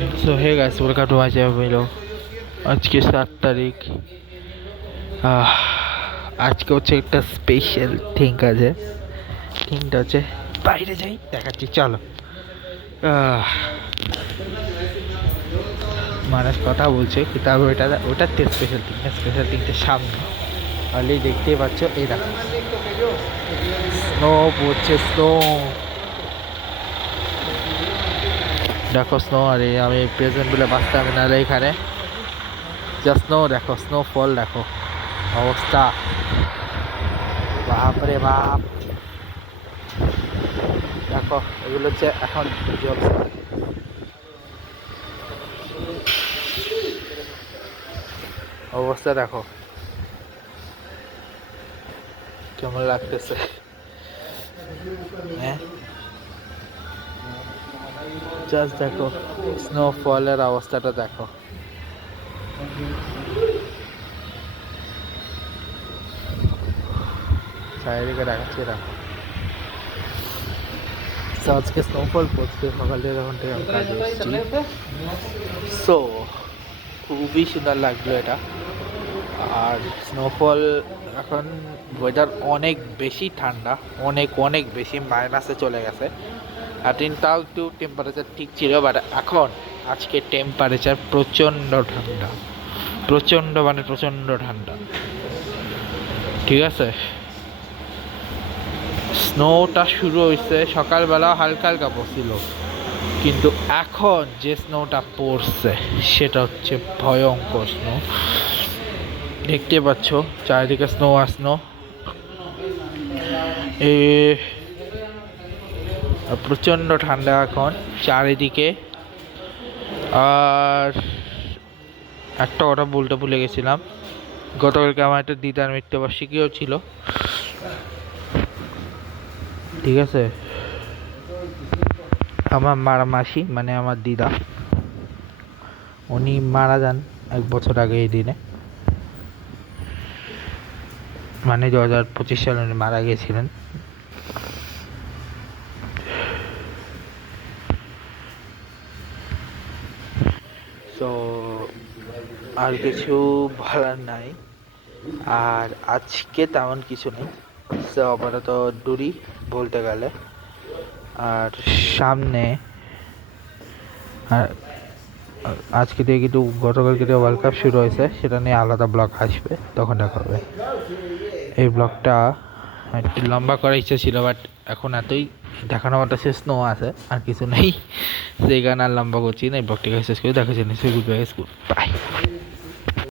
So hey guys, welcome to my channel video. আজকে 7 তারিখ। আজকে হচ্ছে একটা স্পেশাল থিং আছে। থিংটা হচ্ছে বাইরে যাই দেখাচ্ছি, চলো। মানুষ কথা বলছে কিন্তু আমি ওটার থেকে স্পেশাল থিংটা সামনে অলরেডি দেখতেই পাচ্ছ। এই দেখো, স্নো পড়ছে, স্নো। দেখো স্নো, আর আমি প্রেজেন্ট বলে বাঁচতে হবে নাহলে এখানে যা স্নো দেখো, স্নোফল দেখো, অবস্থা বাপরে বাপ। দেখো এগুলো হচ্ছে এখন জ্বলছে, অবস্থা দেখো কেমন লাগতেছে। হ্যাঁ, জাস্ট দেখো স্নোফলের অবস্থাটা দেখো। চারিদিকে দেখাচ্ছি দেখো। So, আজকে স্নোফল পড়ছে সকাল থেকে, যখন থেকে আমি কাজে এসেছি। সো খুবই সুন্দর লাগলো এটা। আর স্নোফল, এখন ওয়েদার অনেক বেশি ঠান্ডা, অনেক অনেক বেশি, মাইনাসে চলে গেছে। আর দিনটাও একটু টেম্পারেচার ঠিক ছিল, বাট এখন আজকে টেম্পারেচার প্রচণ্ড ঠান্ডা, প্রচণ্ড মানে প্রচণ্ড ঠান্ডা। ঠিক আছে, স্নোটা শুরু হয়েছে সকালবেলা, হালকা হালকা পড়ছিল, কিন্তু এখন যে স্নোটা পড়ছে সেটা হচ্ছে ভয়ঙ্কর স্নো। দেখতে পাচ্ছ চারিদিকে স্নো আর স্নো। এ প্রচণ্ড ঠান্ডা এখন চারিদিকে। আর একটা কথা বলতে ভুলে গেছিলাম, গতকালকে আমার একটা দিদার মৃত্যুবার্ষিকীও ছিল। ঠিক আছে, আমার মাসি মানে আমার দিদা, উনি মারা যান 1 বছর আগে এই দিনে, মানে 2025 সালে উনি মারা গিয়েছিলেন। তো আর কিছু বলার নাই, আর আজকে তেমন কিছু নেই। তো আপাতত দূরই বলতে গেলে। আর সামনে আর আজকে থেকে কিন্তু গতকালকে থেকে ওয়ার্ল্ড কাপ শুরু হয়েছে, সেটা নিয়ে আলাদা ব্লগ আসবে, তখন দেখা হবে। এই ব্লগটা একটু লম্বা করার ইচ্ছা ছিল, বাট এখন এতই দেখানো মতো সে স্নো আছে, আর কিছু নেই, সেই কারণে আর লম্বা করছি না। এই ব্লগটিকে শেষ করে দেখা যাচ্ছে, গুড বাই, বাই।